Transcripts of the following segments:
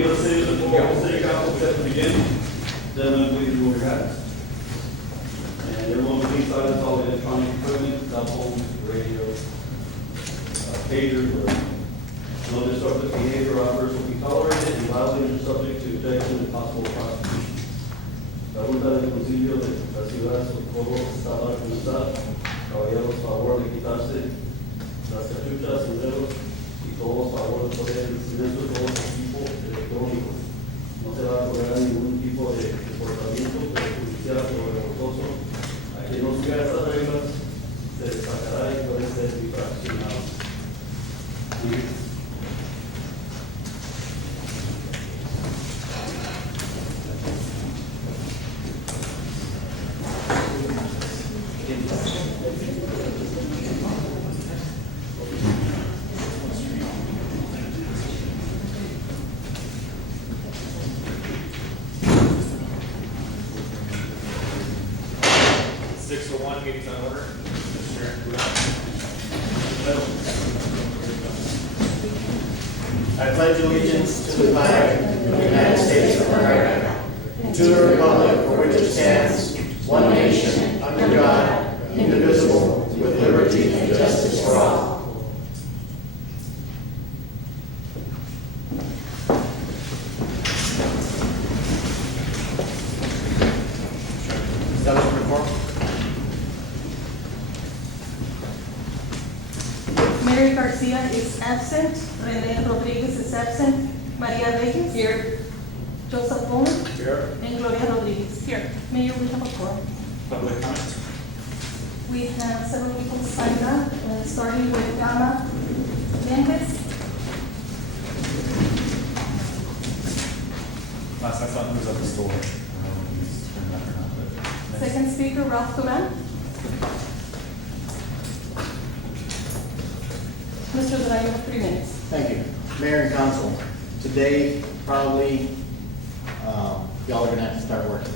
Any of the city council set to begin? Gentlemen, please move your hands. And everyone please silence all electronic equipment, cell phones, radios, pagers, or no disruptive behavior or outbursts will be tolerated and violations are subject to objection and possible prosecution. La Junta de Concilio de la Ciudad de Socorro está ahora como está. Caballeros, favor de quitarse las cachuchas, sombreros y todos favor de poner el silencio de todo equipo electrónico. No se va a tolerar ningún tipo de comportamiento perjudicial o revoltoso. A quien no siga estas reglas se destacará y puede ser infraccionado. Meeting's on order. I pledge allegiance to the flag of the United States of America, and to the republic for which it stands, one nation, under God, indivisible, with liberty and justice for all. Mary Garcia is absent. Rene Rodriguez is absent. Maria Reyes. Here. Joseph Bone. Here. And Gloria Rodriguez. Here. Mayor, we have a quorum. Public comment. We have several people signed up, starting with Gama Mendes. Last I saw him was at the store. He's turned back or not, but. Second speaker, Ralph Duran. Mr. Duran, you have 3 minutes. Thank you. Mayor and council, today probably y'all are going to have to start working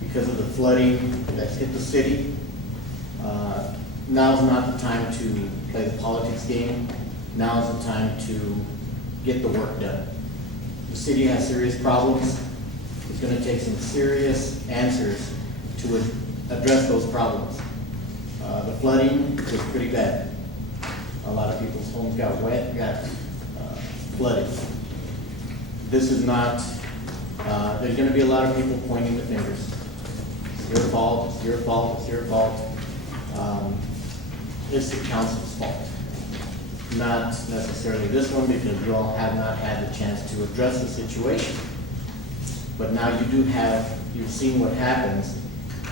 because of the flooding that's hit the city. Now's not the time to play the politics game. Now's the time to get the work done. The city has serious problems. It's going to take some serious answers to address those problems. The flooding was pretty bad. A lot of people's homes got wet, got flooded. This is not, there's going to be a lot of people pointing the fingers. It's your fault, it's your fault, it's your fault. It's the council's fault. Not necessarily this one, because you all have not had the chance to address the situation. But now you do have, you've seen what happens,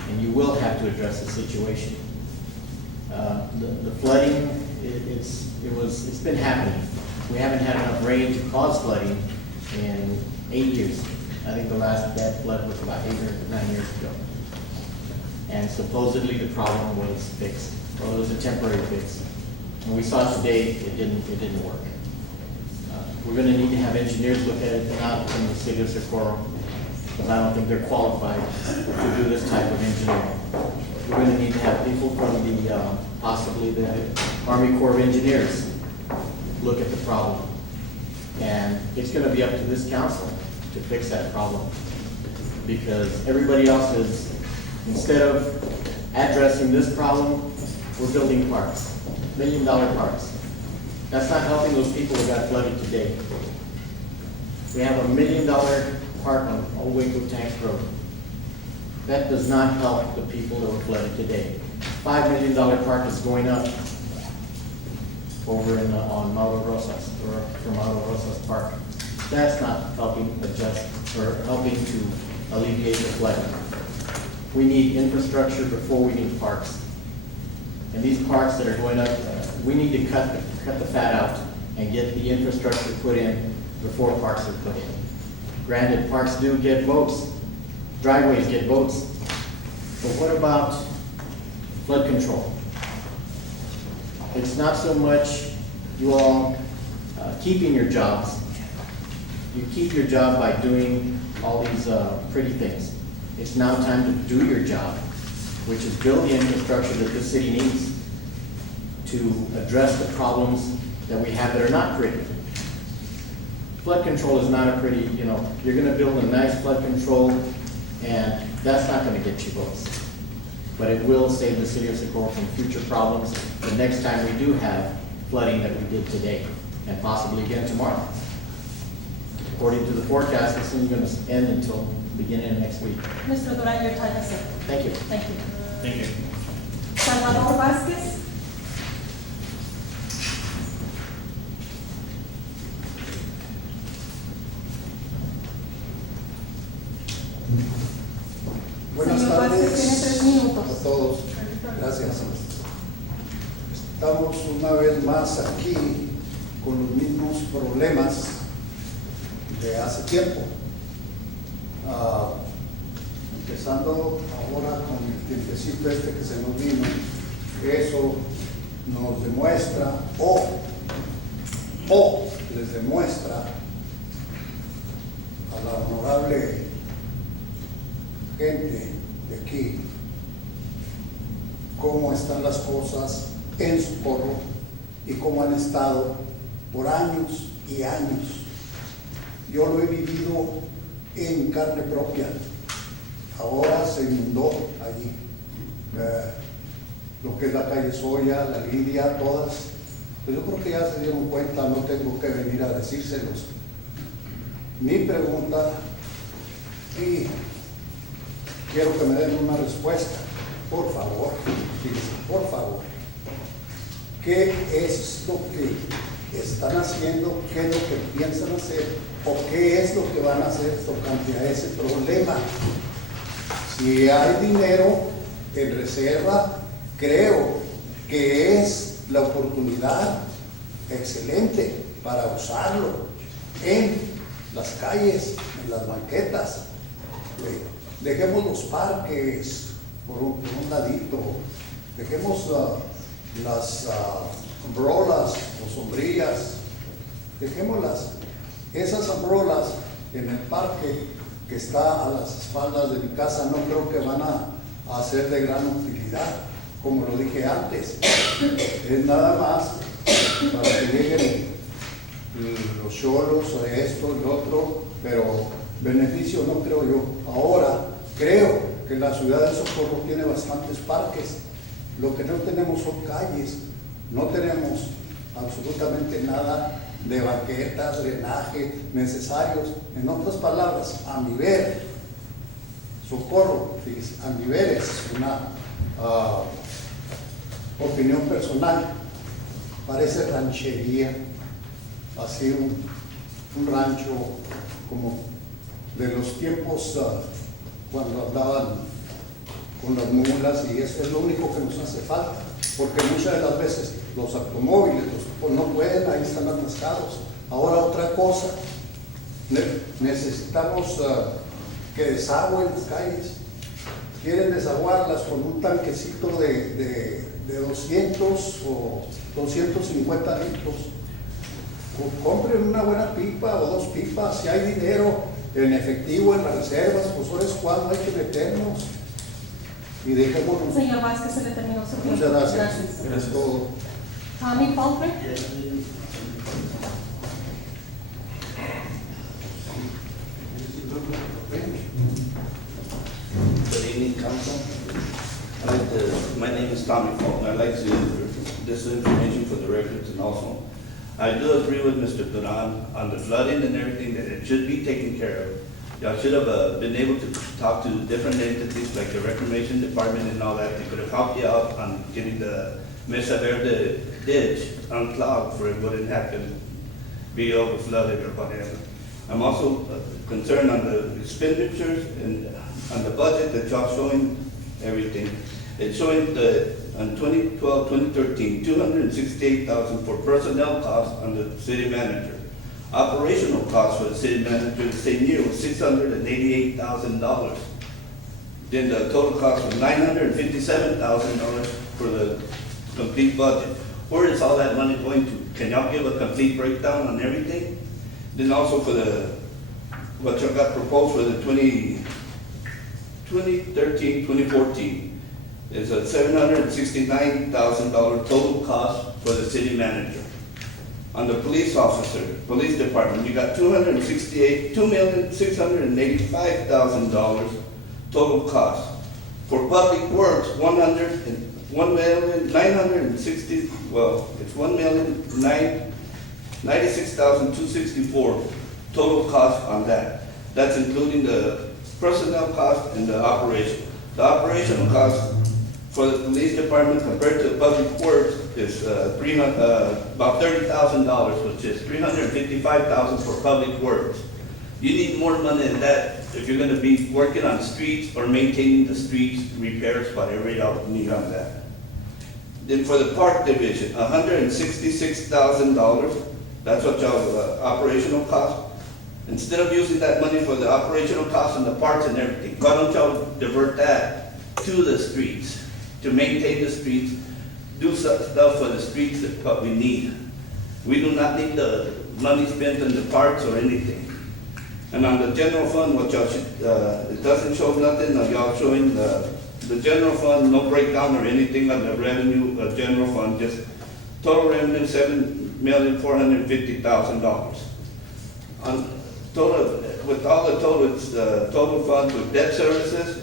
and you will have to address the situation. The flooding, it's been happening. We haven't had enough rain to cause flooding in 8 years. I think the last bad flood was about 8 or 9 years ago. And supposedly the problem was fixed. Well, it was a temporary fix. And we saw today it didn't work. We're going to need to have engineers look at it, not from the city of Socorro, because I don't think they're qualified to do this type of engineering. We're going to need to have people from the, possibly the Army Corps of Engineers look at the problem. And it's going to be up to this council to fix that problem. Because everybody else is, instead of addressing this problem, we're building parks, $1 million parks. That's not helping those people who got flooded today. We have a $1 million park on Old Waco Tanks Road. That does not help the people that were flooded today. $5 million park is going up over on Mauro Rosas, or from Mauro Rosas Park. That's not helping adjust or helping to alleviate the flooding. We need infrastructure before we need parks. And these parks that are going up, we need to cut the fat out and get the infrastructure put in before parks are put in. Granted, parks do get votes, driveways get votes, but what about flood control? It's not so much you all keeping your jobs. You keep your job by doing all these pretty things. It's now time to do your job, which is build the infrastructure that this city needs to address the problems that we have that are not pretty. flood control is not a pretty, you're gonna build a nice flood control, and that's not gonna get you votes. But it will save the city of Socorro from future problems the next time we do have flooding that we did today, and possibly again tomorrow. According to the forecast, this isn't gonna end until the beginning of next week. Mr. Duran, your time is up. Thank you. Thank you. Thank you. Salvador Vasquez. Buenas Señor Vázquez, tiene 3 tardes minutos. a todos. Gracias. Estamos una vez más aquí con los mismos problemas de hace tiempo. Empezando ahora con el tiempecito este que se nos vino, eso nos demuestra o les demuestra a la honorable gente de aquí cómo están las cosas en Socorro y cómo han estado por años y años. Yo lo he vivido en carne propia. Ahora se inundó allí. Lo que es la calle Soya, la Lidia, todas. Pues yo creo que ya se dieron cuenta, no tengo que venir a decírselos. Mi pregunta, y quiero que me den una respuesta, por favor, fíjense, por favor. ¿Qué es lo que están haciendo? ¿Qué es lo que piensan hacer? ¿O qué es lo que van a hacer tocante a ese problema? Si hay dinero en reserva, creo que es la oportunidad excelente para usarlo en las calles, en las banquetas. Dejemos los parques por un ladito, dejemos las umbrolas o sombrillas, dejémoslas, esas umbrolas en el parque que está a las espaldas de mi casa. No creo que van a ser de gran utilidad, como lo dije antes. Es nada más para que lleguen los cholos o esto y lo otro, pero beneficio no creo yo. Ahora creo que la ciudad de Socorro tiene bastantes parques. Lo que no tenemos son calles, no tenemos absolutamente nada de banquetas, drenaje necesarios. En otras palabras, a mi ver, Socorro, fíjense, a mi ver es una opinión personal, parece ranchería, así un rancho como de los tiempos cuando andaban con las mulas, y eso es lo único que nos hace falta, porque muchas de las veces los automóviles pues no pueden, ahí están atascados. Ahora otra cosa, necesitamos que desagüen las calles. Quieren desaguarlas con un tanquecito de 200 o 250 litros. Compren una buena pipa o 2 pipas. Si hay dinero en efectivo en las reservas, pues ahora es cuando hay que meternos. Y dejémonos. Señor Vázquez, se le terminó su tiempo. Muchas gracias. Gracias. Es todo. Tommy Faulkner. Good evening, council. My name is Tommy Fulton. I'd like to, this information for the records, and also, I do agree with Mr. Duran on the flooding and everything, that it should be taken care of. Y'all should have been able to talk to different entities like the reclamation department and all that. They could have helped you out on getting the Mesa Verde ditch unclogged for it wouldn't have to be over flooded or whatever. I'm also concerned on the expenditures and on the budget that y'all showing everything. It's showing the, on 2012, 2013, $268,000 for personnel costs on the city manager. Operational costs for the city manager the same year was $688,000. Then the total cost was $957,000 for the complete budget. Where is all that money going to? Can y'all give a complete breakdown on everything? Then also for the, what you got proposed for the 2013, 2014 is a $769,000 total cost for the city manager. On the police officer, police department, you got $2,685,000 total cost. For public works, $1,960,000, well, it's $1,096,264 total cost on that. That's including the personnel cost and the operation. The operational cost for the police department compared to the public works is about $30,000, which is $355,000 for public works. You need more money than that if you're gonna be working on streets or maintaining the streets, repairs, whatever you need on that. Then for the park division, $166,000, that's what y'all, operational cost. Instead of using that money for the operational costs and the parks and everything, why don't y'all divert that to the streets, to maintain the streets, do stuff for the streets that what we need. We do not need the money spent in the parks or anything. And on the general fund, what y'all should, it doesn't show nothing, y'all showing the general fund, no breakdown or anything on the revenue, general fund, just total revenue, $7,450,000. On total, with all the total, it's the total funds with debt services,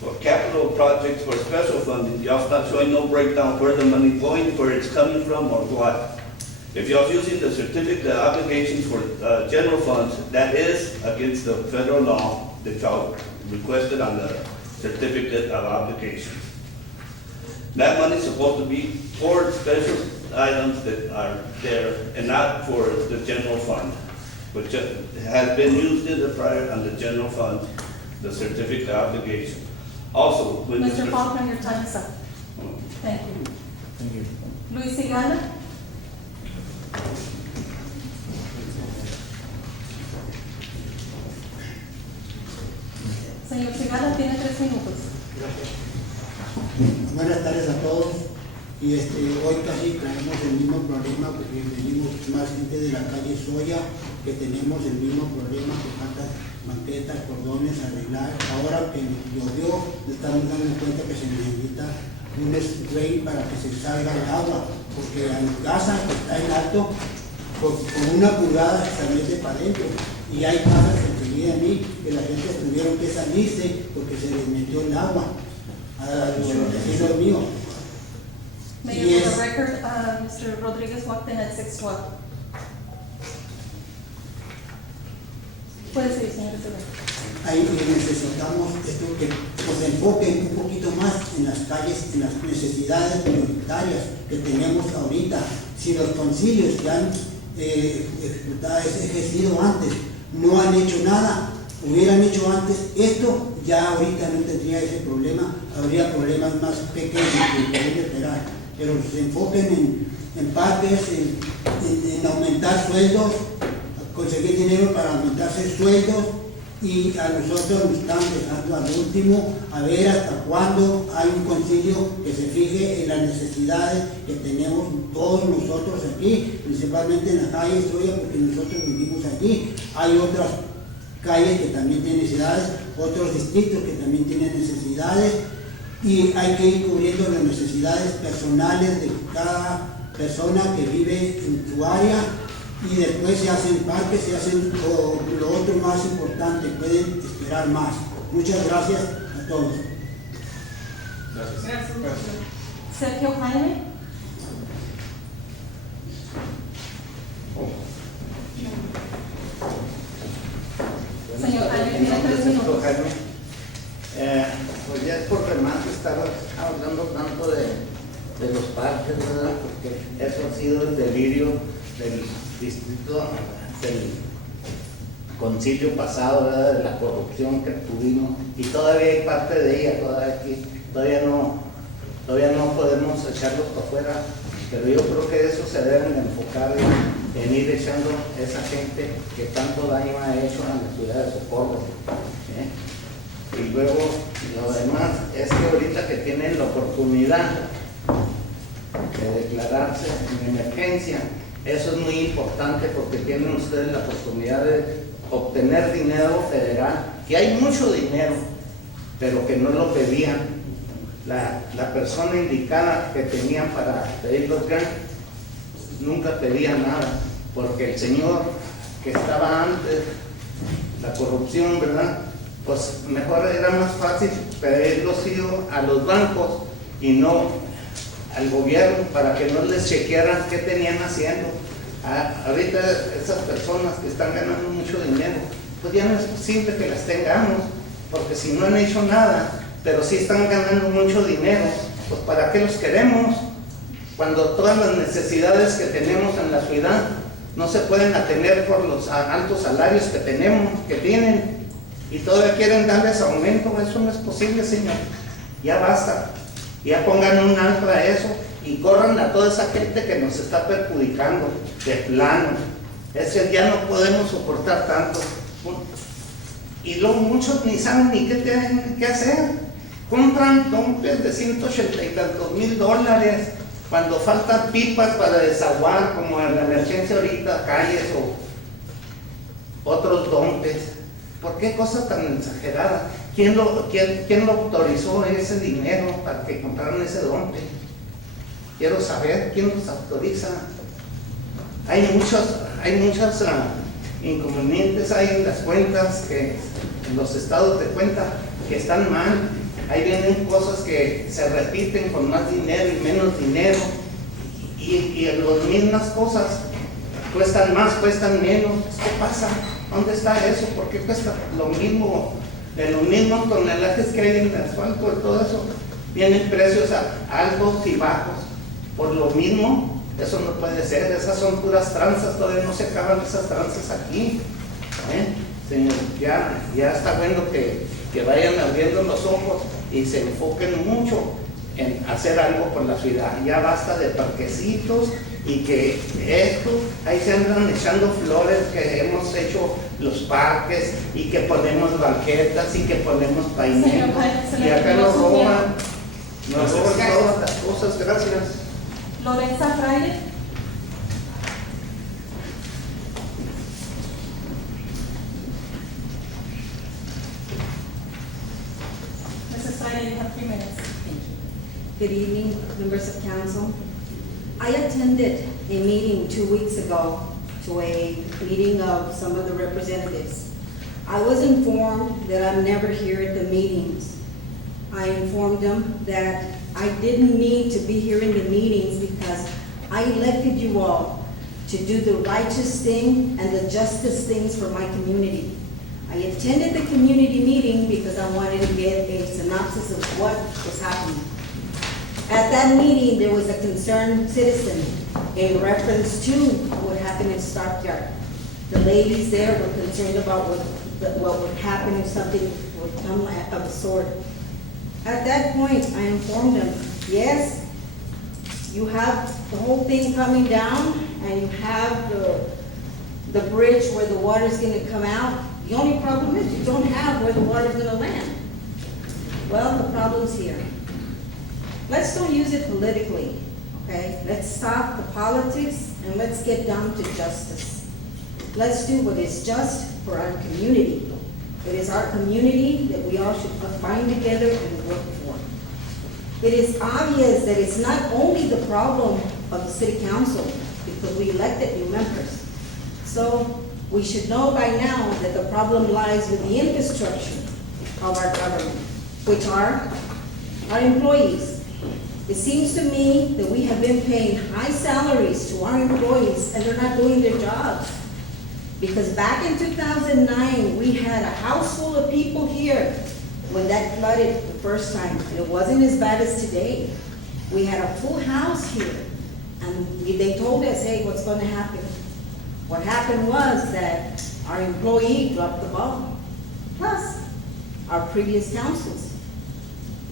for capital projects, for special funding, y'all not showing no breakdown where the money going, where it's coming from, or what. If y'all using the certificate obligations for general funds, that is against the federal law that y'all requested on the certificate of obligations. That money is supposed to be for special items that are there and not for the general fund, which has been used in the prior on the general fund, the certificate of obligation. Also, when Mr. Faulkner, your time is up. Thank you. Thank you. Luis Sigala? Señor Sigala, tiene 3 minutos. Buenas tardes a todos. Y hoy casi traemos el mismo problema porque venimos más gente de la calle Soya, que tenemos el mismo problema, que faltan banquetas, cordones, arreglar. Ahora que llovió, estamos dando cuenta que se necesita un spray para que se salga el agua, porque a mi casa que está en alto, con una pulgada se mete para adentro. Y hay casas enseguida a mí que la gente tuvieron que salirse porque se les metió el agua a los vecinos míos. Mayor, Yes. for the record, Mr. Rodriguez walked in at 6:12. Puede seguir, señor presidente. Ahí necesitamos esto que nos enfoquen un poquito más en las calles, en las necesidades prioritarias que tenemos ahorita. Si los concilios que han ejercido antes no han hecho nada, hubieran hecho antes esto, ya ahorita no tendría ese problema, habría problemas más pequeños que podemos esperar. Pero se enfoquen en parques, en aumentar sueldos, conseguir dinero para aumentarse sueldos, y a nosotros nos están dejando al último a ver hasta cuándo hay un concilio que se fije en las necesidades que tenemos todos nosotros aquí, principalmente en la calle Soya, porque nosotros vivimos aquí. Hay otras calles que también tienen necesidades, otros distritos que también tienen necesidades, y hay que ir cubriendo las necesidades personales de cada persona que vive en su área. Y después se hacen parques, se hacen lo otro más importante, pueden esperar más. Muchas gracias a todos. Gracias. Sergio Jaime? Señor Jaime, tiene 3 minutos. Pues ya es por demás estar hablando tanto de los parques, ¿verdad? Porque eso ha sido el delirio del distrito, del concilio pasado, ¿verdad? De la corrupción que tuvimos, y todavía hay parte de ella, todavía no podemos echarlo para afuera, pero yo creo que eso se deben de enfocar en ir echando a esa gente que tanto daño ha hecho a la ciudad de Socorro, ¿eh? Y luego lo demás es que ahorita que tienen la oportunidad de declararse en emergencia, eso es muy importante porque tienen ustedes la oportunidad de obtener dinero federal, que hay mucho dinero, pero que no lo pedían. La persona indicada que tenían para pedir los grants nunca pedía nada. porque el señor que estaba antes, la corrupción, ¿verdad? Pues mejor era más fácil pedir los hijos a los bancos y no al gobierno para que no les chequearan qué tenían haciendo. Ahorita esas personas que están ganando mucho dinero, pues ya no es posible que las tengamos, porque si no han hecho nada, pero sí están ganando mucho dinero, pues ¿para qué los queremos? Cuando todas las necesidades que tenemos en la ciudad no se pueden atender por los altos salarios que tenemos, que tienen, y todavía quieren darles aumento. Eso no es posible, señor. Ya basta. Ya pongan un alto a eso y corran a toda esa gente que nos está perjudicando de plano. Es que ya no podemos soportar tanto. Y luego muchos ni saben ni qué tienen que hacer. Compran dompes de 180 y tantos $1,000 cuando faltan pipas para desaguar, como en la emergencia ahorita, calles o otros dompes. ¿Por qué cosa tan exagerada? ¿Quién lo autorizó ese dinero para que compraran ese dompe? Quiero saber quién los autoriza. Hay muchos inconvenientes, hay en las cuentas, en los estados de cuenta que están mal. Ahí vienen cosas que se repiten con más dinero y menos dinero, y las mismas cosas cuestan más, cuestan menos. ¿Qué pasa? ¿Dónde está eso? ¿Por qué cuesta lo mismo? De los mismos tonelajes que hay en el asfalto y todo eso, vienen precios altos y bajos. Por lo mismo, eso no puede ser. Esas son puras tranzas, todavía no se acaban esas tranzas aquí. Señor, ya está bueno que vayan abriendo los ojos y se enfoquen mucho en hacer algo por la ciudad. Ya basta de parquecitos y que esto, ahí se andan echando flores, que hemos hecho los parques y que ponemos banquetas y que ponemos pavimentos, y acá nos roban todas las cosas. Gracias. Lorenza Fraile. Mrs. Fraile, you have 3 minutes. Good evening, members of council. I attended a meeting 2 weeks ago, to a meeting of some of the representatives. I was informed that I'm never here at the meetings. I informed them that I didn't need to be here in the meetings because I elected you all to do the righteous thing and the justice things for my community. I attended the community meeting because I wanted to get a synopsis of what was happening. At that meeting, there was a concerned citizen in reference to what happened in Stockyard. The ladies there were concerned about what would happen if something would come of the sort. At that point, I informed them, yes, you have the whole thing coming down, and you have the bridge where the water's gonna come out. The only problem is you don't have where the water's gonna land. Well, the problem's here. Let's don't use it politically, okay? Let's stop the politics and let's get down to justice. Let's do what is just for our community. It is our community that we all should bind together and work for. It is obvious that it's not only the problem of the city council, because we elected new members. So we should know by now that the problem lies with the infrastructure of our government, which are our employees. It seems to me that we have been paying high salaries to our employees and they're not doing their jobs. Because back in 2009, we had a house full of people here when that flooded the first time. And it wasn't as bad as today. We had a full house here. And they told us, hey, what's going to happen? What happened was that our employee dropped the ball. Plus, our previous councils.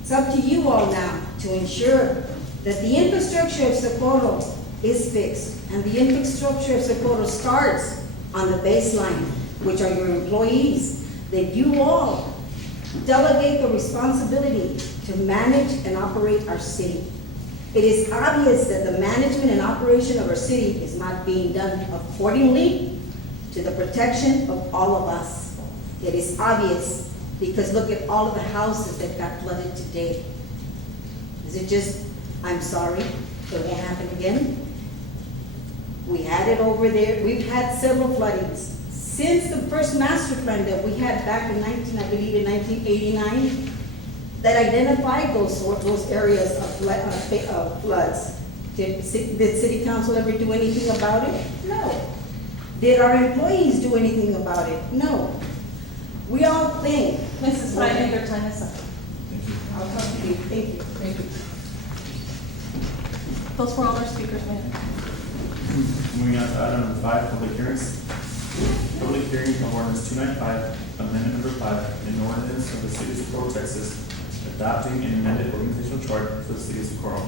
It's up to you all now to ensure that the infrastructure of Socorro is fixed. And the infrastructure of Socorro starts on the baseline, which are your employees, that you all delegate the responsibility to manage and operate our city. It is obvious that the management and operation of our city is not being done accordingly to the protection of all of us. It is obvious because look at all of the houses that got flooded today. Is it just, I'm sorry, it won't happen again? We had it over there, we've had several floodings. Since the first master plan that we had back in 1989, that identified those areas of floods. Did city council ever do anything about it? No. Did our employees do anything about it? No. We all think. Mrs. Friday, your time is up. Thank you. I'll talk to you, thank you. Thank you. Those were all our speakers, Mayor. Moving on to item number 5, public hearings. Public hearing on ordinance 295, amendment number 5, an ordinance of the city of Socorro, Texas, adopting an amended organizational chart for the city of Socorro.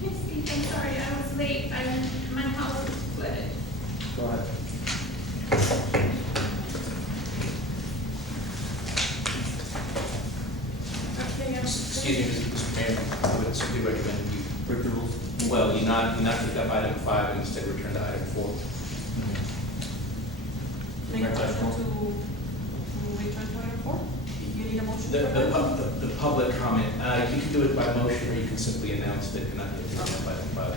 Hey Steve, I'm sorry, I was late, my house was flooded. Go ahead. Okay, Excuse me, Mr. Mayor, I would simply recommend you, Break the rules. well, you not take up item 5 and instead return to item 4. Make a motion to return to item 4. You need a motion for that? The public comment, you can do it by motion or you can simply announce that you're not taking up item 5.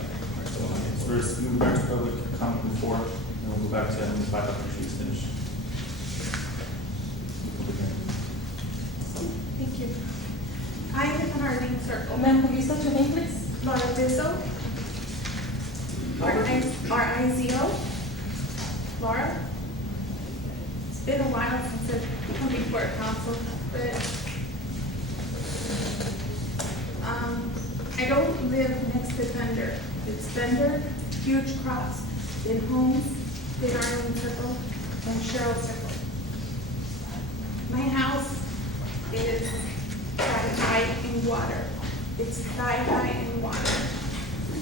So we're just moving back to public comment before, and we'll go back to item number 5 after she's finished. Public hearing. Thank you. I live on Arlene Circle. Ma'am, could you state your name, please? Laura Bizzo. R-I-Z-O. Laura. It's been a while since I've come before council, but, I don't live next to Thunder. It's Thunder, huge crops, in homes, in Arlene Circle, and Cheryl Circle. My house is thigh-high in water. It's thigh-high in water.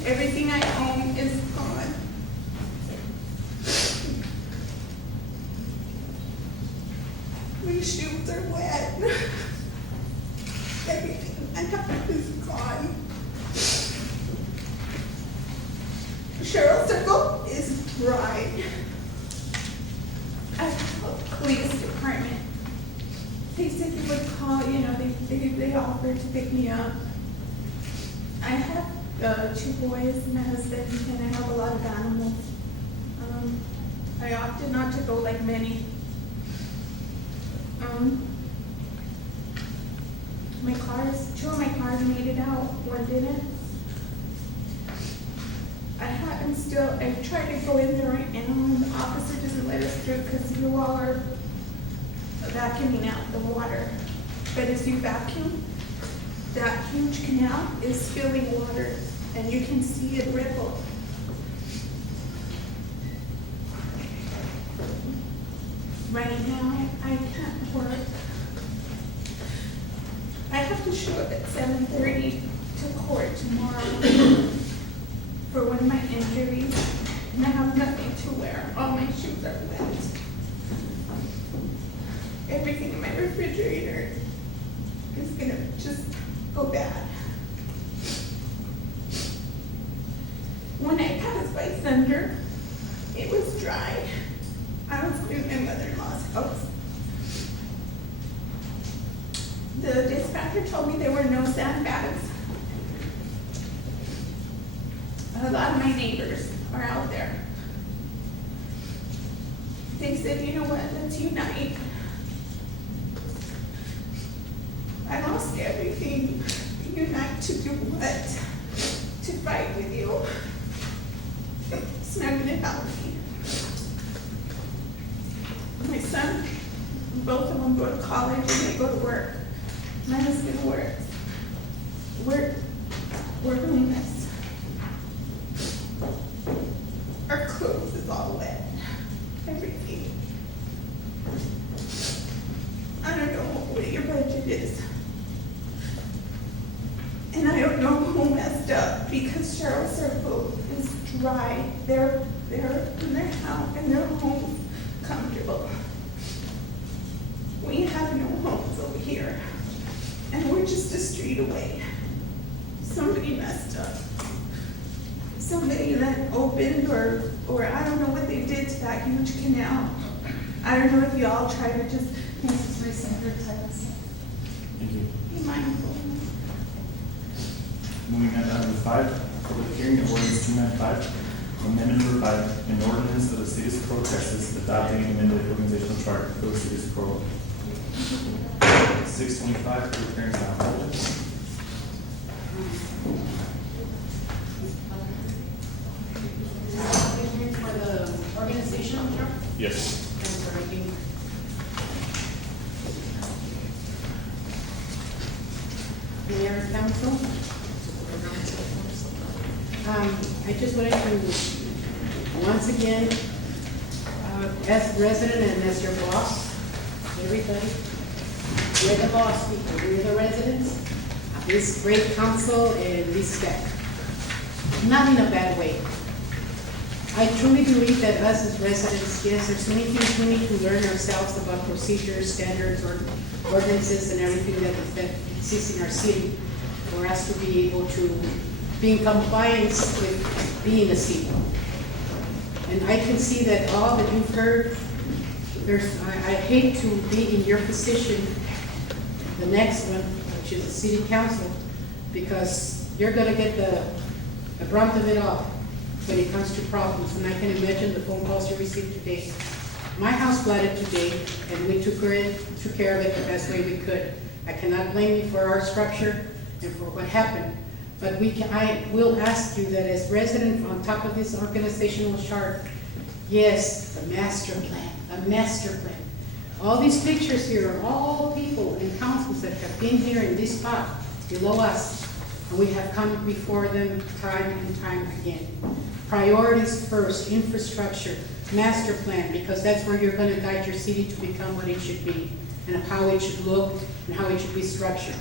Everything I own is gone. My shoes are wet. Everything I have is gone. Cheryl Circle is dry. I called the police department. They said they would call, they offered to pick me up. I have 2 boys, my husband, and I have a lot of animals. I opted not to go like many. My cars, 2 of my cars made it out, 1 didn't. I tried to go in there right now, and the officer doesn't let us through because you all are vacuuming out the water. But as you vacuum, that huge canal is spilling water, and you can see it ripple. Right now, I can't work. I have to show up at 7:30 to court tomorrow for one of my injuries, and I have nothing to wear. All my shoes are wet. Everything in my refrigerator is gonna just go bad. When I passed by Thunder, it was dry. I was in my mother-in-law's house. The dispatcher told me there were no sandbags. A lot of my neighbors are out there. They said, you know what, let's unite. I lost everything. Unite to do what? To fight with you. It's not gonna help me. My son, both of them go to college and they go to work. My husband works. We're homeless. Our clothes is all wet. Everything. I don't know what your budget is. And I don't know who messed up because Cheryl Circle is dry. They're in their house, in their home, comfortable. We have no homes over here. And we're just a street away. Somebody messed up. Somebody that opened or I don't know what they did to that huge canal. I don't know if y'all try to just Mrs. Reese, your time is up. Thank you. be mindful. Moving on to item 5, public hearing of ordinance 295, Amendment number 5, an ordinance of the City of Socorro, Texas, adopting an amended organizational chart for the City of Socorro. 625, public hearing is now open. For the organizational chart? Yes. I'm sorry, Mayor, Council. I just wanted to, once again, as resident and as your boss, everybody, we're the boss people, we're the residents of this great council and this staff. Not in a bad way. I truly believe that us as residents, yes, there's many things we need to learn ourselves about procedures, standards, or ordinances and everything that exists in our city for us to be able to be in compliance with being a city. And I can see that all that you've heard, I hate to be in your position, the next one, which is the city council, because you're gonna get the brunt of it all when it comes to problems, and I can imagine the phone calls you received today. My house flooded today, and we took care of it the best way we could. I cannot blame you for our structure and for what happened, but I will ask you that as resident on top of this organizational chart, yes, the master plan. All these pictures here are all people and councils that have been here in this spot below us, and we have come before them time and time again. Priorities first, infrastructure, master plan, because that's where you're gonna guide your city to become what it should be, and how it should look, and how it should be structured.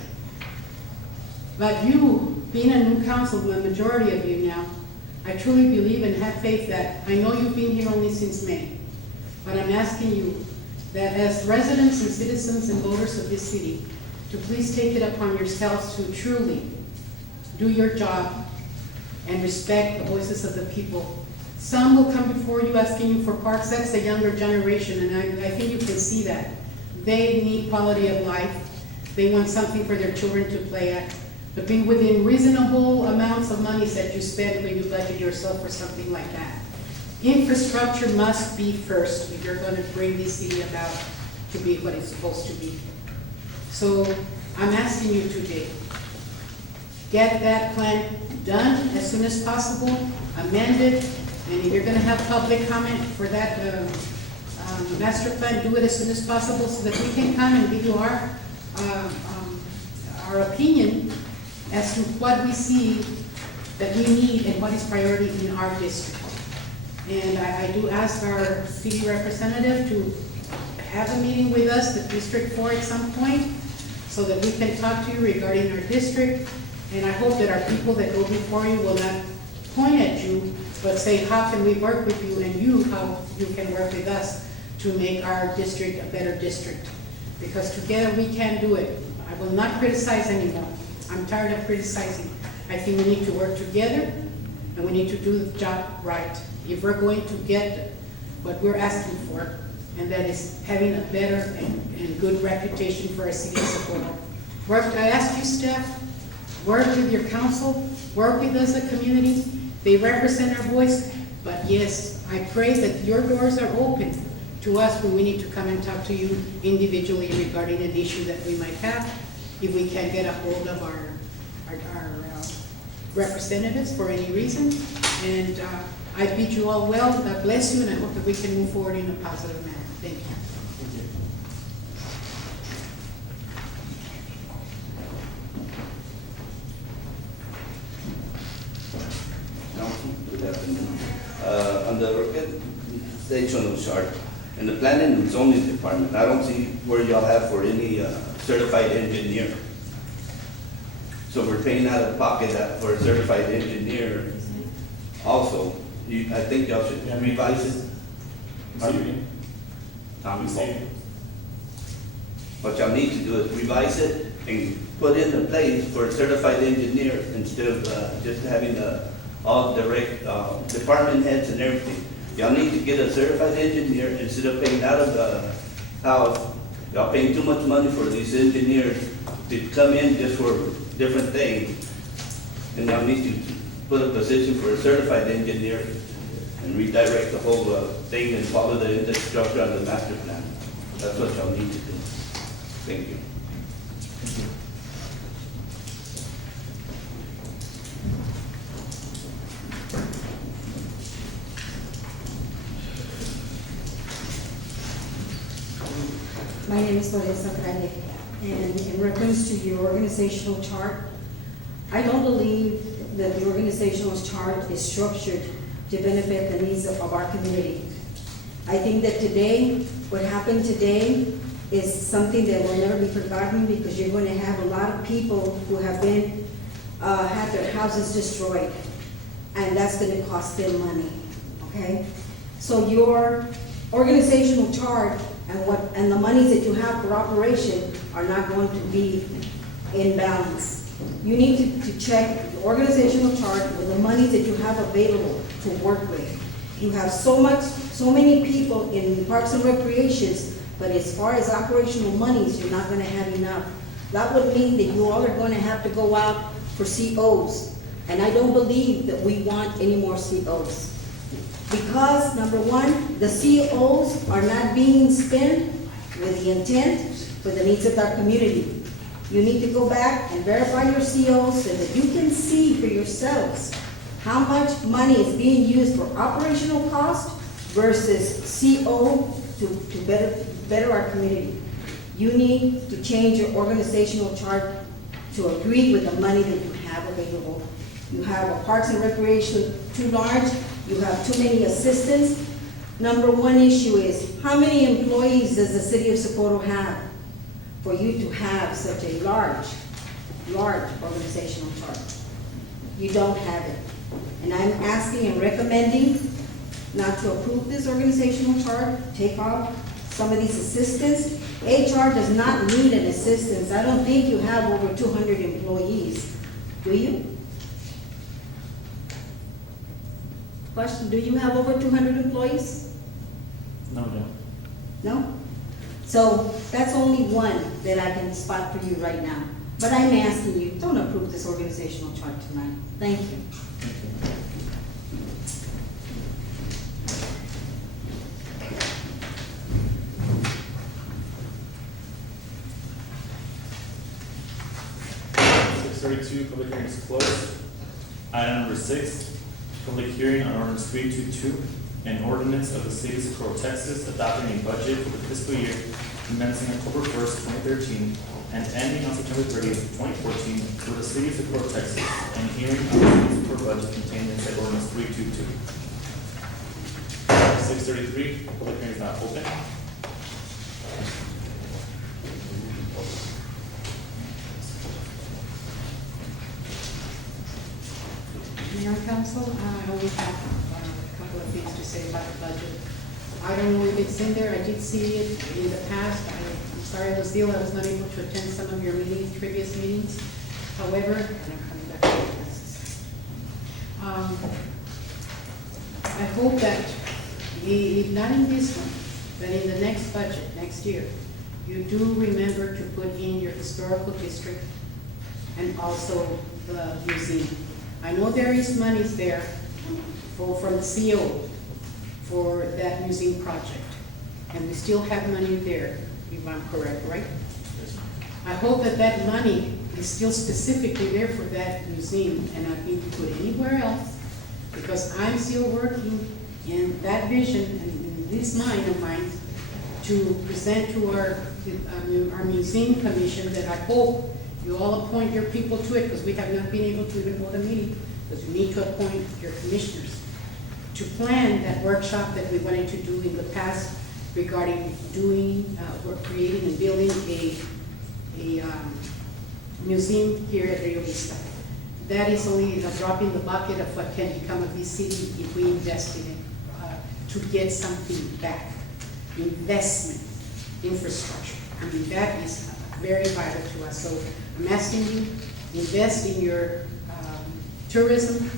But you, being a new council, the majority of you now, I truly believe and have faith that, I know you've been here only since May, but I'm asking you that as residents and citizens and voters of this city, to please take it upon yourselves to truly do your job and respect the voices of the people. Some will come before you asking you for parks. That's the younger generation, and I think you can see that. They need quality of life. They want something for their children to play at. But be within reasonable amounts of money that you spend when you budget yourself for something like that. Infrastructure must be first if you're going to bring this city about to be what it's supposed to be. So I'm asking you today, get that plan done as soon as possible, amended, and if you're gonna have public comment for that master plan, do it as soon as possible so that we can come and give you our opinion as to what we see that we need and what is priority in our district. And I do ask our city representative to have a meeting with us, the District 4 at some point, so that we can talk to you regarding our district. And I hope that our people that go before you will not point at you, but say, how can we work with you, and you, how you can work with us to make our district a better district. Because together we can do it. I will not criticize anymore. I'm tired of criticizing. I think we need to work together, and we need to do the job right. If we're going to get what we're asking for, and that is having a better and good reputation for our city of Socorro. I ask you, staff, work with your council, work with us, the community. They represent our voice, but yes, I pray that your doors are open to us when we need to come and talk to you individually regarding an issue that we might have, if we can't get a hold of our representatives for any reason. And I bid you all well, God bless you, and I hope that we can move forward in a positive manner. Thank you. Good afternoon. On the organizational chart, in the planning and zoning department, I don't see where y'all have for any certified engineer. So we're paying out of pocket for a certified engineer also. I think y'all should revise it. Tommy Paul. What y'all need to do is revise it and put into place for a certified engineer instead of just having all direct department heads and everything. Y'all need to get a certified engineer instead of paying out of the house. Y'all paying too much money for these engineers to come in just for different things. And y'all need to put a position for a certified engineer and redirect the whole thing and follow the infrastructure and the master plan. That's what y'all need to do. Thank you. My name is Vanessa Grande, and in reference to your organizational chart, I don't believe that the organizational chart is structured to benefit the needs of our community. I think that today, what happened today is something that will never be forgotten, because you're going to have a lot of people who have been, had their houses destroyed, and that's going to cost them money, okay? So your organizational chart and the monies that you have for operation are not going to be in balance. You need to check the organizational chart with the monies that you have available to work with. You have so many people in Parks and Recreations, but as far as operational monies, you're not gonna have enough. That would mean that you all are gonna have to go out for COs. And I don't believe that we want any more COs. Because, number one, the COs are not being spent with the intent for the needs of our community. You need to go back and verify your COs so that you can see for yourselves how much money is being used for operational cost versus CO to better our community. You need to change your organizational chart to agree with the money that you have available. You have a Parks and Recreation too large, you have too many assistants. Number one issue is, how many employees does the city of Socorro have for you to have such a large organizational chart? You don't have it. And I'm asking and recommending not to approve this organizational chart, take off some of these assistants. HR does not need an assistance. I don't think you have over 200 employees, do you? Question, do you have over 200 employees? No, no. No? So that's only one that I can spot for you right now. But I'm asking you, don't approve this organizational chart tonight. Thank you. Thank you. Public hearing is closed. Item number 6, public hearing on ordinance 322, an ordinance of the city of Socorro, Texas, adopting a budget for the fiscal year commencing October 1st, 2013, and ending on September 30th, 2014, for the city of Socorro, Texas, and hearing on the city of Socorro budget contained in said ordinance 322. 6:33, public hearing is not open. Mayor and Council, I only have a couple of things to say about the budget. I don't know if it's in there, I did see it in the past. I'm sorry, Lucille, I was not able to attend some of your meetings, previous meetings. However, and I'm coming back to this. I hope that, if not in this one, but in the next budget, next year, you do remember to put in your historical district and also the museum. I know there is monies there from the CO for that museum project, and we still have money there, if I'm correct, right? I hope that that money is still specifically there for that museum and not being put anywhere else, because I'm still working in that vision and in this mind of mine to present to our museum commission that I hope you all appoint your people to it, because we have not been able to even hold a meeting, because we need to appoint your commissioners to plan that workshop that we wanted to do in the past regarding we're creating and building a museum here at Rio Vista. That is only a drop in the bucket of what can become of this city if we invest in it, to get something back. Investment, infrastructure. I mean, that is very vital to us. So I'm asking you, invest in your tourism,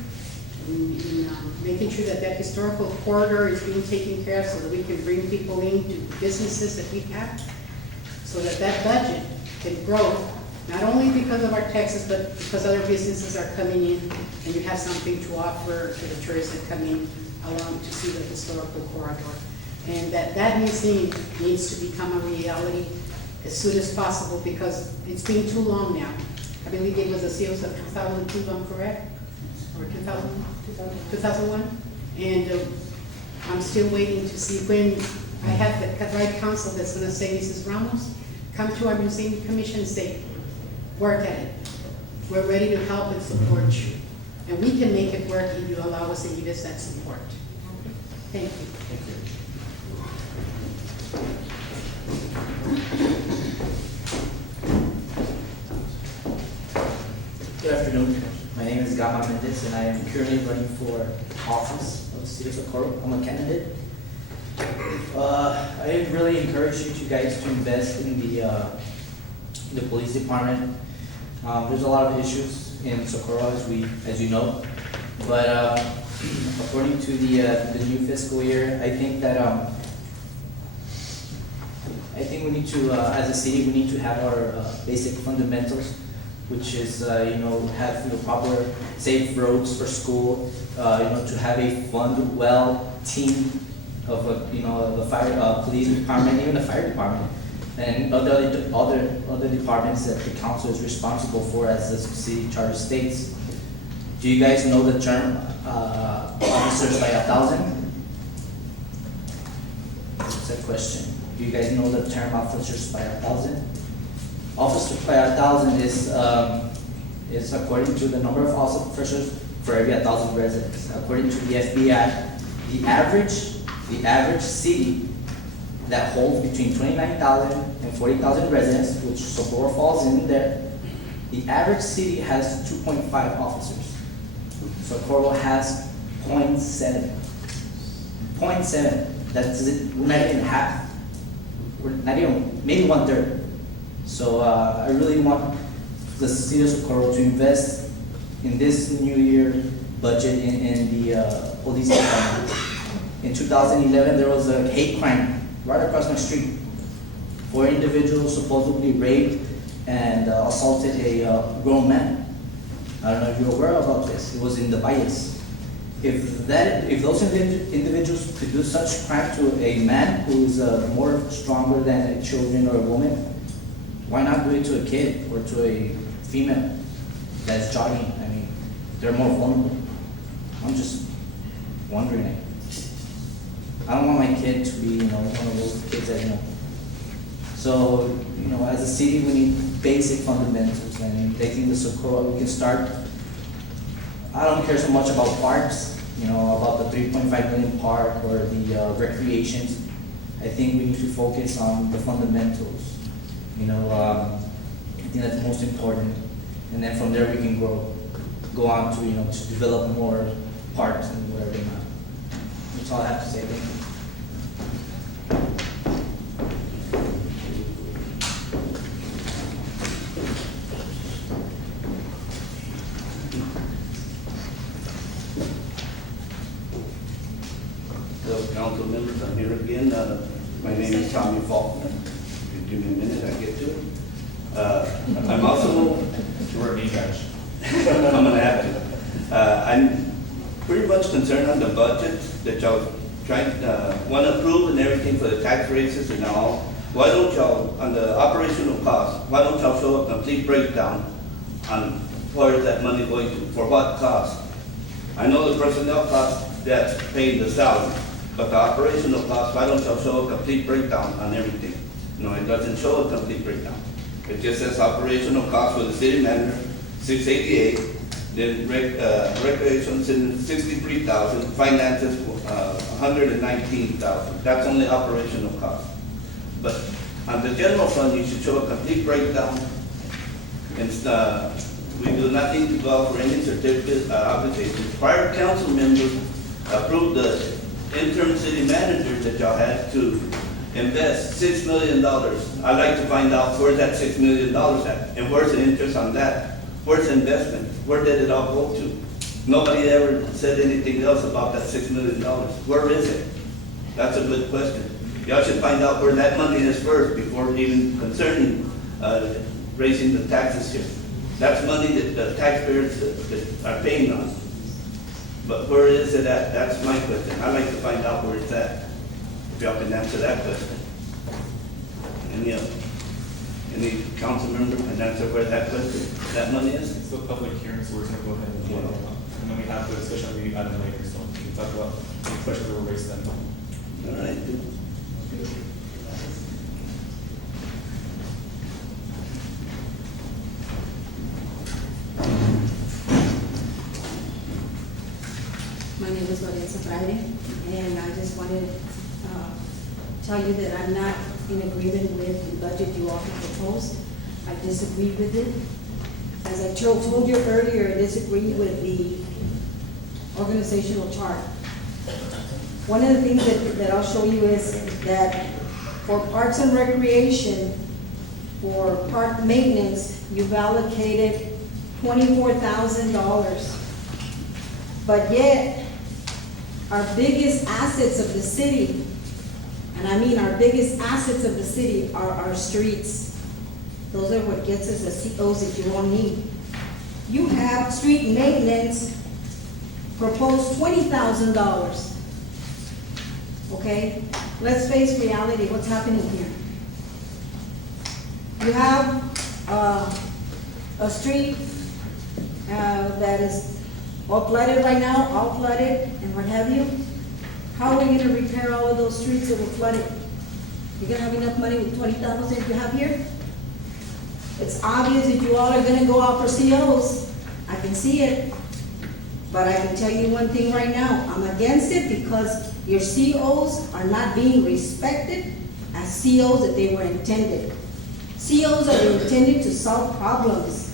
in making sure that that historical corridor is being taken care of so that we can bring people into businesses that we have, so that that budget can grow, not only because of our taxes, but because other businesses are coming in and you have something to offer to the tourists that come in along to see the historical corridor. And that museum needs to become a reality as soon as possible, because it's been too long now. I believe it was a seals of 2002, if I'm correct, or 2001? And I'm still waiting to see when I have the right counsel that's gonna say, Mrs. Ramos, come to our museum commission and say, work at it. We're ready to help and support you. And we can make it work if you allow us and give us that support. Thank you. Good afternoon. My name is Gama Mendez, and I am currently running for office of the city of Socorro. I'm a candidate. I really encourage you guys to invest in the police department. There's a lot of issues in Socorro, as you know, but according to the new fiscal year, I think that we need to, as a city, we need to have our basic fundamentals, which is, have proper safe roads for school, to have a fund, team of the fire, police department, even the fire department, and other departments that the council is responsible for, as the city charter states. Do you guys know the term officers by 1,000? That's a question. Do you guys know the term officers by 1,000? Officers by 1,000 is according to the number of officers for every 1,000 residents. According to the FBI, the average city that holds between 29,000 and 40,000 residents, which Socorro falls in there, the average city has 2.5 officers. Socorro has 0.7. 0.7. That's it. We're not even half. We're not even, maybe 1/3. So I really want the city of Socorro to invest in this new year budget in the police department. In 2011, there was a hate crime right across my street. 4 individuals supposedly raped and assaulted a grown man. I don't know if you're aware about this. It was in the Valles. If those individuals could do such crime to a man who is more stronger than a children or a woman, why not do it to a kid or to a female that's jogging? I mean, they're more vulnerable. I'm just wondering. I don't want my kid to be, one of those kids that, So, as a city, we need basic fundamentals, and I think the Socorro, we can start. I don't care so much about parks, about the 3.5 million park or the recreations. I think we need to focus on the fundamentals. I think that's most important, and then from there we can go on to to develop more parks and whatever not. That's all I have to say. Thank you. Hello, council members, I'm here again. My name is Tommy Faulkner. If you give me a minute, I get to it. I'm also, We're a mean badge. I'm gonna have to. I'm pretty much concerned on the budget that y'all want to approve and everything for the tax raises and all. Why don't y'all, on the operational costs, why don't y'all show a complete breakdown on where is that money going to, for what cost? I know the personnel cost, that's paying the salary, but the operational cost, why don't y'all show a complete breakdown on everything? No, it doesn't show a complete breakdown. It just says operational cost for the city manager, 688, then recreations in 63,000, finances, 119,000. That's only operational cost. But on the general fund, you should show a complete breakdown. And we do not need to go out for any certificate applications. Prior council members approved the interim city manager that y'all had to invest $6 million. I'd like to find out where's that $6 million at, and where's the interest on that? Where's the investment? Where did it all go to? Nobody ever said anything else about that $6 million. Where is it? That's a good question. Y'all should find out where that money is first before even concerning raising the taxes here. That's money that the taxpayers that are paying on. But where is it at? That's my question. I'd like to find out where it's at. If y'all can answer that question. Any council member can answer where that question, that money is? It's a public hearing, so we're gonna go ahead and vote on it. And then we have the discussion on the item later, so we can talk about any questions that were raised then. All right. My name is Vanessa Friday, and I just wanted to tell you that I'm not in agreement with the budget you all have proposed. I disagree with it. As I told you earlier, I disagree with the organizational chart. One of the things that I'll show you is that for parks and recreation, for park maintenance, you've allocated $24,000. But yet, our biggest assets of the city, and I mean our biggest assets of the city, are our streets. Those are what gets us the COs that you all need. You have street maintenance proposed $20,000. Okay? Let's face reality, what's happening here? You have a street that is all flooded right now, all flooded, and what have you. How are we gonna repair all of those streets that were flooded? You're gonna have enough money with $20,000 you have here? It's obvious that you all are gonna go out for COs. I can see it. But I can tell you one thing right now, I'm against it because your COs are not being respected as COs that they were intended. COs are intended to solve problems,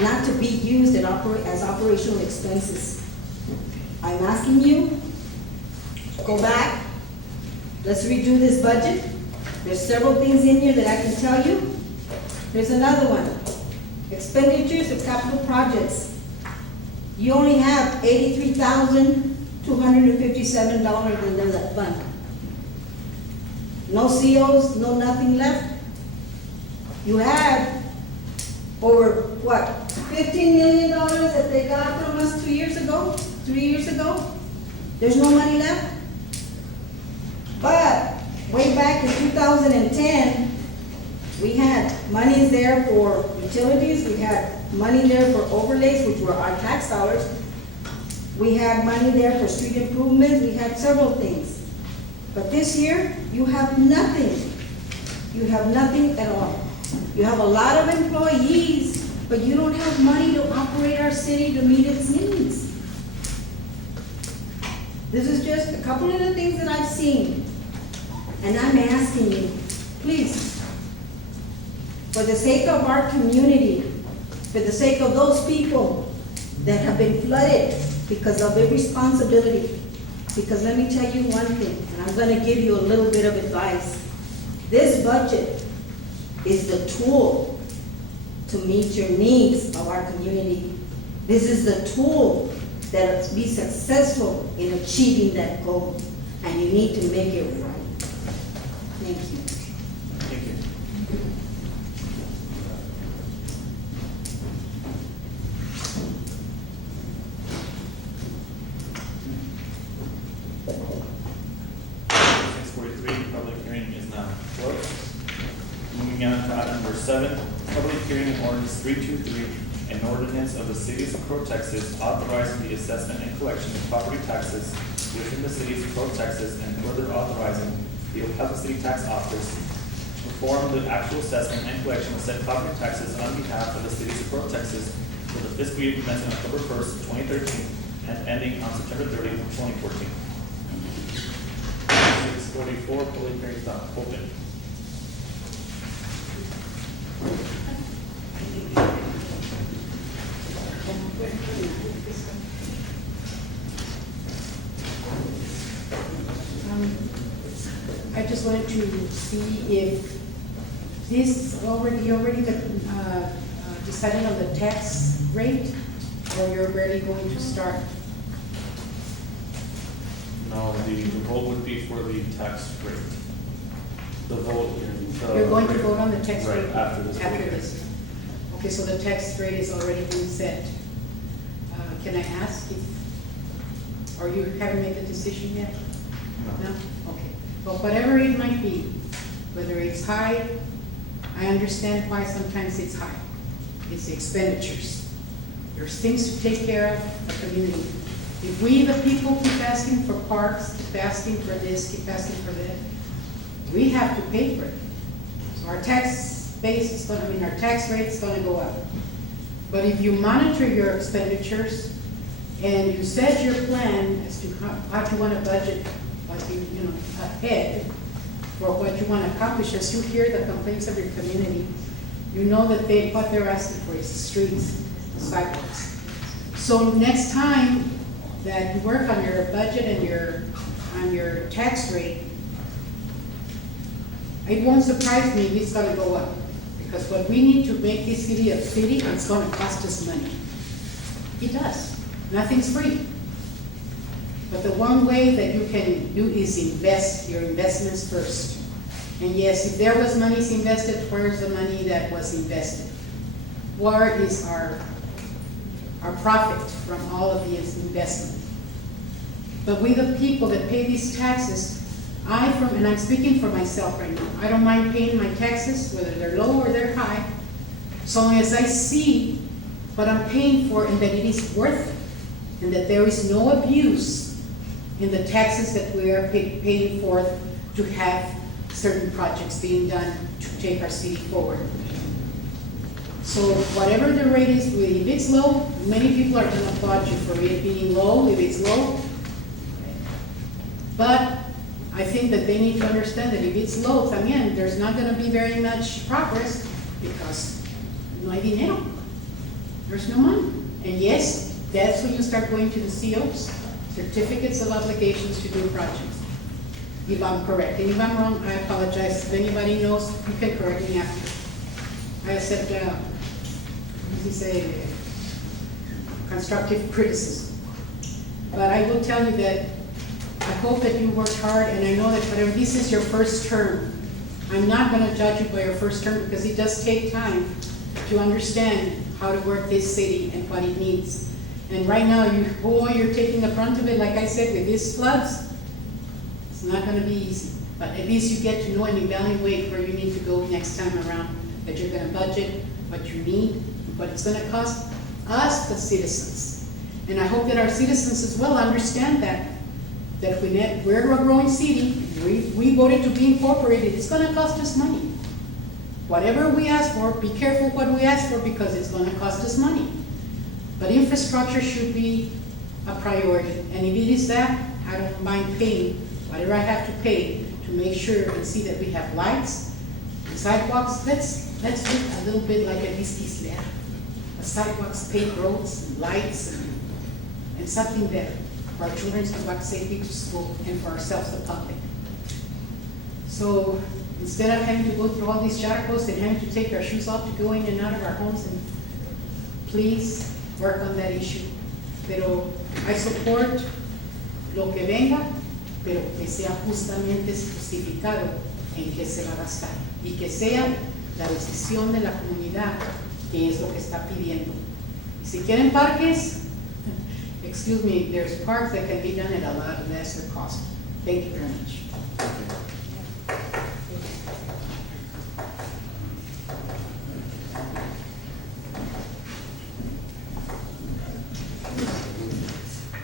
not to be used as operational expenses. I'm asking you, go back, let's redo this budget. There's several things in here that I can tell you. There's another one, expenditures of capital projects. You only have $83,257 in that fund. No COs, no nothing left. You had over, what, $15 million that they got from us 2 years ago, 3 years ago? There's no money left? But way back in 2010, we had money there for utilities, we had money there for overlays, which were our tax dollars. We had money there for street improvements, we had several things. But this year, you have nothing. You have nothing at all. You have a lot of employees, but you don't have money to operate our city to meet its needs. This is just a couple of the things that I've seen. And I'm asking you, please, for the sake of our community, for the sake of those people that have been flooded because of irresponsibility, because let me tell you one thing, and I'm gonna give you a little bit of advice. This budget is the tool to meet your needs of our community. This is the tool that will be successful in achieving that goal, and you need to make it right. Thank you. Thank you. Public hearing is now closed. Moving on to item number 7, public hearing on ordinance 323, an ordinance of the city of Pro, Texas, authorizing the assessment and collection of property taxes within the city of Pro, Texas, and further authorizing the El Paso City Tax Office to perform the actual assessment and collection of said property taxes on behalf of the city of Pro, Texas for the fiscal year commencing October 1st, 2013, and ending on September 30th, 2014. 644, public hearing is now open. I just wanted to see if this already decided on the tax rate, or you're already going to start? No, the vote would be for the tax rate. The vote. You're going to vote on the tax Right, rate? after this. After this. Okay, so the tax rate is already been set. Can I ask if Or you haven't made the decision yet? No? Okay. But whatever it might be, whether it's high, I understand why sometimes it's high. It's the expenditures. There's things to take care of the community. If we, the people, keep asking for parks, keep asking for this, keep asking for that, we have to pay for it. So our tax base is gonna, our tax rate is gonna go up. But if you monitor your expenditures and you set your plan as to how you wanna budget, ahead for what you wanna accomplish, as you hear the complaints of your community, you know that what they're asking for is the streets, the sidewalks. So next time that you work on your budget and on your tax rate, it won't surprise me if it's gonna go up. Because what we need to make this city a city, it's gonna cost us money. It does. Nothing's free. But the one way that you can do is invest your investments first. And yes, if there was monies invested, where's the money that was invested? Where is our profit from all of these investments? But we, the people that pay these taxes, and I'm speaking for myself right now, I don't mind paying my taxes, whether they're low or they're high, so long as I see what I'm paying for and that it is worth it, and that there is no abuse in the taxes that we are paying for to have certain projects being done to take our city forward. So whatever the rate is, if it's low, many people are gonna applaud you for it being low, if it's low. But I think that they need to understand that if it's low, también, there's not gonna be very much progress because no hay dinero. There's no money. And yes, that's when you start going to the COs, certificates of obligations to do projects. If I'm correct, and if I'm wrong, I apologize. If anybody knows, you can correct me after. I accept, constructive criticism. But I will tell you that I hope that you worked hard, and I know that whatever, this is your first term. I'm not gonna judge you by your first term because it does take time to understand how to work this city and what it needs. And right now, you're taking the brunt of it, like I said, with these floods. It's not gonna be easy, but at least you get to know and evaluate where you need to go next time around, that you're gonna budget what you need, what it's gonna cost us, the citizens. And I hope that our citizens as well understand that we're a growing city, we voted to be incorporated, it's gonna cost us money. Whatever we ask for, be careful what we ask for because it's gonna cost us money. But infrastructure should be a priority, and if it is that, I don't mind paying whatever I have to pay to make sure and see that we have lights, and sidewalks. Let's do a little bit like a Islea. The sidewalks, paved roads, and lights, and something that for our children to walk safely to school and for ourselves, the public. So instead of having to go through all these charcos and having to take our shoes off to go in and out of our homes, and please work on that issue. Pero I support lo que venga, pero que sea justamente justificado en qué se va a gastar y que sea la decisión de la comunidad que es lo que está pidiendo. Y si quieren parques, excuse me, there's parks that can be done at a lot lesser cost. Thank you very much.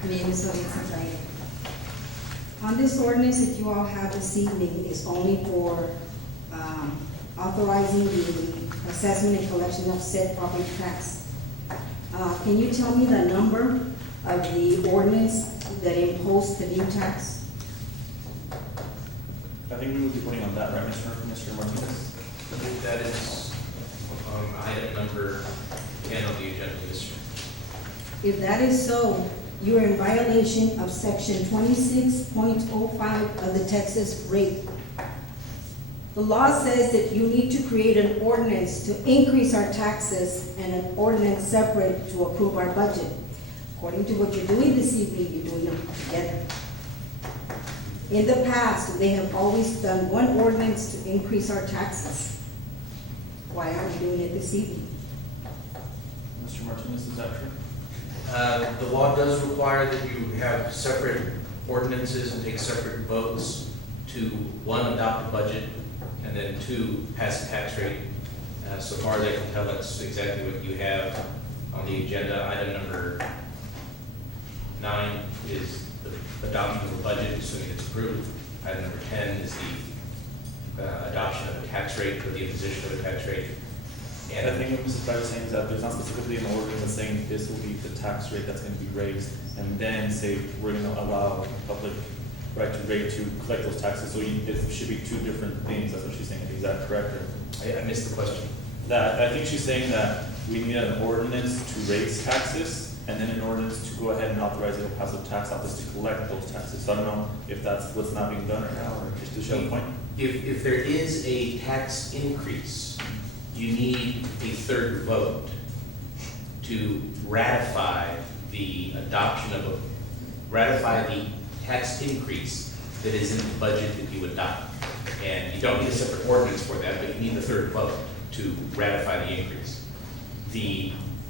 My name is Elisa Zayed. On this ordinance that you all have this evening is only for authorizing the assessment and collection of said property tax. Can you tell me the number of the ordinance that imposed the new tax? I think we would be putting on that, right, Mr. Martinez? I think that is item number 10 on the agenda, Mr. If that is so, you are in violation of section 26.05 of the Texas rate. The law says that you need to create an ordinance to increase our taxes and an ordinance separate to approve our budget. According to what you're doing this evening, you're doing them together. In the past, they have always done one ordinance to increase our taxes. Why aren't we doing it this evening? Mr. Martinez, is that true? The law does require that you have separate ordinances and take separate votes to, one, adopt a budget, and then two, pass a tax rate. So far as I can tell, that's exactly what you have on the agenda. Item number 9 is the adoption of a budget, assuming it's approved. Item number 10 is the adoption of a tax rate, or the imposition of a tax rate. And I think what Mrs. Breyer is saying is that there's not specifically an ordinance saying this will be the tax rate that's gonna be raised, and then say we're gonna allow public right to rate to collect those taxes, so it should be two different things, that's what she's saying, is that correct? Or? I missed the question. That, I think she's saying that we need an ordinance to raise taxes, and then an ordinance to go ahead and authorize it to pass a tax office to collect those taxes, so I don't know if that's what's not being done right now, or does she have a point? If there is a tax increase, you need a third vote to ratify the adoption of ratify the tax increase that is in the budget that you adopt. And you don't need a separate ordinance for that, but you need the third vote to ratify the increase.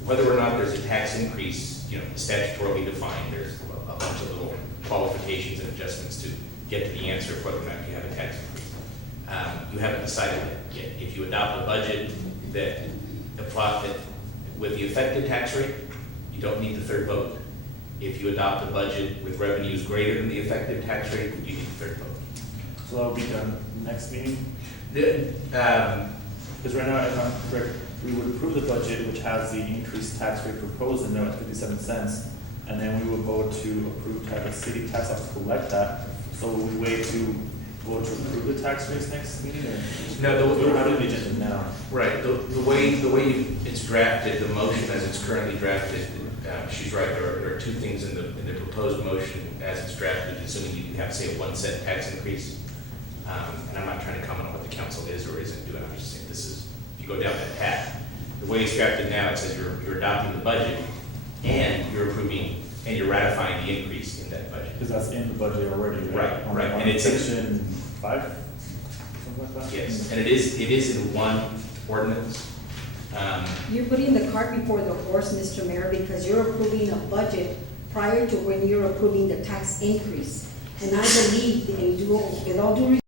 Whether or not there's a tax increase, statutorily defined, there's a bunch of little qualifications and adjustments to get to the answer of whether or not you have a tax increase. You haven't decided that yet. If you adopt a budget that with the effective tax rate, you don't need the third vote. If you adopt a budget with revenues greater than the effective tax rate, you need the third vote. So that'll be done next meeting? Because right now, if I'm correct, we would approve the budget, which has the increased tax rate proposed in there at 57 cents, and then we would vote to approve to have the city tax office collect that. So will we wait to vote to approve the tax rates next meeting, or? No, we don't have the agenda now. Right, the way it's drafted, the motion as it's currently drafted, she's right, there are two things in the proposed motion as it's drafted, assuming you have, say, a 1 cent tax increase. And I'm not trying to comment on what the council is or isn't doing, I'm just saying this is, if you go down that path, the way it's drafted now, it says you're adopting the budget and you're approving and you're ratifying the increase in that budget. Because that's in the budget already, right? Right, On and it's section 5, something like that? Yes, and it is in one ordinance. You're putting the cart before the horse, Mr. Mayor, because you're approving a budget prior to when you're approving the tax increase. And I believe, with all due